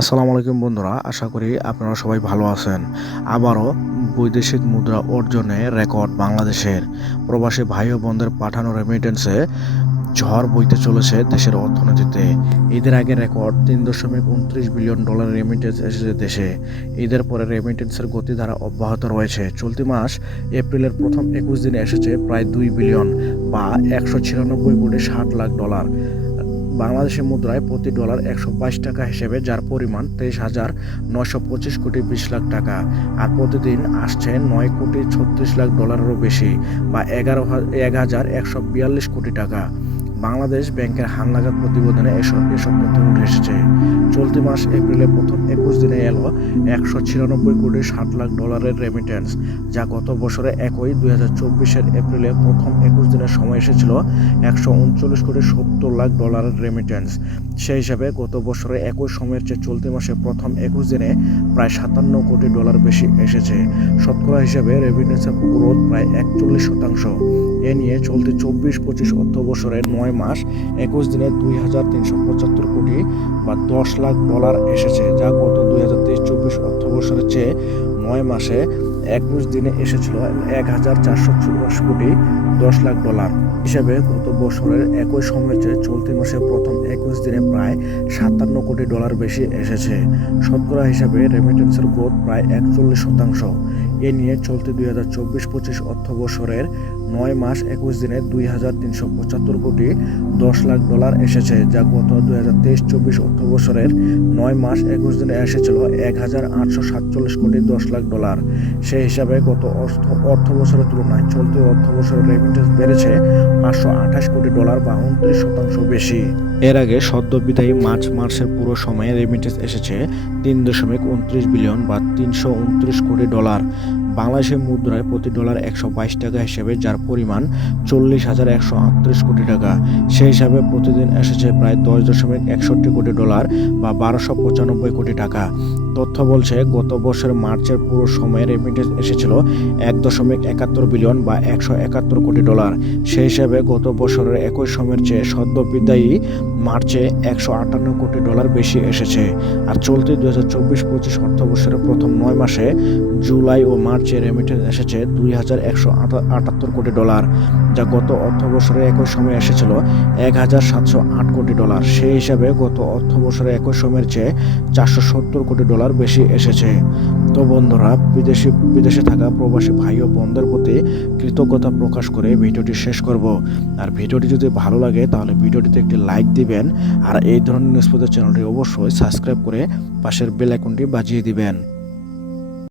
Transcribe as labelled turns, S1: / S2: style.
S1: আসসালামু আলাইকুম বন্ধুরা, আশা করি আপনারা সবাই ভালো আছেন। আবারও বৈদেশিক মুদ্রা অর্জনে রেকর্ড বাংলাদেশের। প্রবাসী ভাই ও বোনদের পাঠানো রেমিটেন্সে ঝড় বইতে চলেছে দেশের অর্থনীতিতে। ঈদের আগে রেকর্ড তিন দশমিক উনত্রিশ বিলিয়ন ডলার রেমিটেন্স এসেছে দেশে। ঈদের পরে রেমিটেন্সের গতিধারা অব্যাহত রয়েছে। চলতি মাস এপ্রিলের প্রথম একুশ দিনে এসেছে প্রায় দুই বিলিয়ন বা একশো ছিয়ানব্বই কোটি ষাট লাখ ডলার। বাংলাদেশের মুদ্রায় প্রতি ডলার একশো বাইশ টাকা হিসেবে, যার পরিমাণ তেইশ হাজার নয়শো পঁচিশ কোটি বিশ লাখ টাকা। আর প্রতিদিন আসছে নয় কোটি ছত্রিশ লাখ ডলারেরও বেশি, বা এগারো এক হাজার একশো বিয়াল্লিশ কোটি টাকা। বাংলাদেশ ব্যাংকের হালনাগাদ প্রতিবেদনে এসব এসব তথ্য উঠে এসেছে। চলতি মাস এপ্রিলের প্রথম একুশ দিনে এলো একশো ছিয়ানব্বই কোটি ষাট লাখ ডলারের রেমিটেন্স যা গত বছরে একই দুই হাজার চব্বিশের এপ্রিলে প্রথম একুশ দিনের সময় এসেছিল একশো উনচল্লিশ কোটি সত্তর লাখ ডলারের রেমিটেন্স সেই হিসাবে গত বছরে একই সময়ের চেয়ে চলতি মাসে প্রথম একুশ দিনে প্রায় সাতান্ন কোটি ডলার বেশি এসেছে। শতকরা হিসাবে রেমিটেন্সের গ্রোথ প্রায় একচল্লিশ শতাংশ। এ নিয়ে চলতি চব্বিশ পঁচিশ অর্থ বছরে নয় মাস, একুশ দিনে দুই হাজার তিনশো পঁচাত্তর কোটি বা দশ লাখ ডলার এসেছে। যা গত দুই হাজার তেইশ চব্বিশ অর্থবর্ষের চেয়ে নয় মাসে একুশ দিনে এসেছিল এক হাজার চারশো চুয়াশ কোটি দশ লাখ ডলার। হিসেবে গত বছরের একই সময়ের চেয়ে চলতি মাসে প্রথম একুশ দিনে প্রায় সাতান্ন কোটি ডলার বেশি এসেছে। শতকরা হিসাবে রেমিটেন্সের গ্রোথ প্রায় একচল্লিশ শতাংশ। এ নিয়ে চলতি দুই হাজার চব্বিশ পঁচিশ অর্থ বছরের নয় মাস একুশ দিনে দুই হাজার তিনশো পঁচাত্তর কোটি দশ লাখ ডলার এসেছে, যা গত দুই হাজার তেইশ চব্বিশ অর্থ বছরের নয় মাস একুশ দিনে এসেছিল এক হাজার আটশো সাতচল্লিশ কোটি দশ লাখ ডলার। সেই হিসাবে গত অর্থ বছরের তুলনায় চলতি অর্থ বছরের রেমিটেন্স বেড়েছে পাঁচশো আঠাশ কোটি ডলার বা উনত্রিশ শতাংশ বেশি। এর আগে সদ্য বিদায়ী মার্চ মাসের পুরো সময়ে রেমিটেন্স এসেছে তিন দশমিক উনত্রিশ বিলিয়ন বা তিনশো উনত্রিশ কোটি ডলার বাংলাদেশের মুদ্রায় প্রতি ডলার একশো বাইশ টাকা হিসেবে, যার পরিমাণ চল্লিশ হাজার একশো আটত্রিশ কোটি টাকা। সেই হিসাবে প্রতিদিন এসেছে প্রায় দশ দশমিক একষট্টি কোটি ডলার বা বারোশো পঁচানব্বই কোটি টাকা। তথ্য বলছে, গত বছরের মার্চের পুরো সময়ে রেমিটেন্স এসেছিল এক দশমিক একাত্তর বিলিয়ন বা একশো একাত্তর কোটি ডলার সেই হিসাবে গত বছরের একই সময়ের চেয়ে সদ্য বিদায়ী মার্চে একশো আটান্ন কোটি ডলার বেশি এসেছে। আর চলতি দু হাজার চব্বিশ পঁচিশ অর্থ বছরের প্রথম নয় মাসে জুলাই ও মার্চে রেমিটেন্স এসেছে দুই হাজার একশো আটাত্তর কোটি ডলার যা গত অর্থ একই সময়ে এসেছিল এক হাজার সাতশো আট কোটি ডলার সেই হিসাবে গত অর্থ একই সময়ের চেয়ে চারশো সত্তর কোটি ডলার বেশি এসেছে। তো বন্ধুরা, বিদেশি, বিদেশে থাকা প্রবাসী ভাই ও বোনদের প্রতি কৃতজ্ঞতা প্রকাশ করে ভিডিওটি শেষ করব। আর ভিডিওটি যদি ভালো লাগে, তাহলে ভিডিওটিতে একটি লাইক দিবেন। আর এই ধরনের নিউজ চ্যানেলটি অবশ্যই সাবস্ক্রাইব করে পাশের বেল আইকনটি বাজিয়ে দিবেন।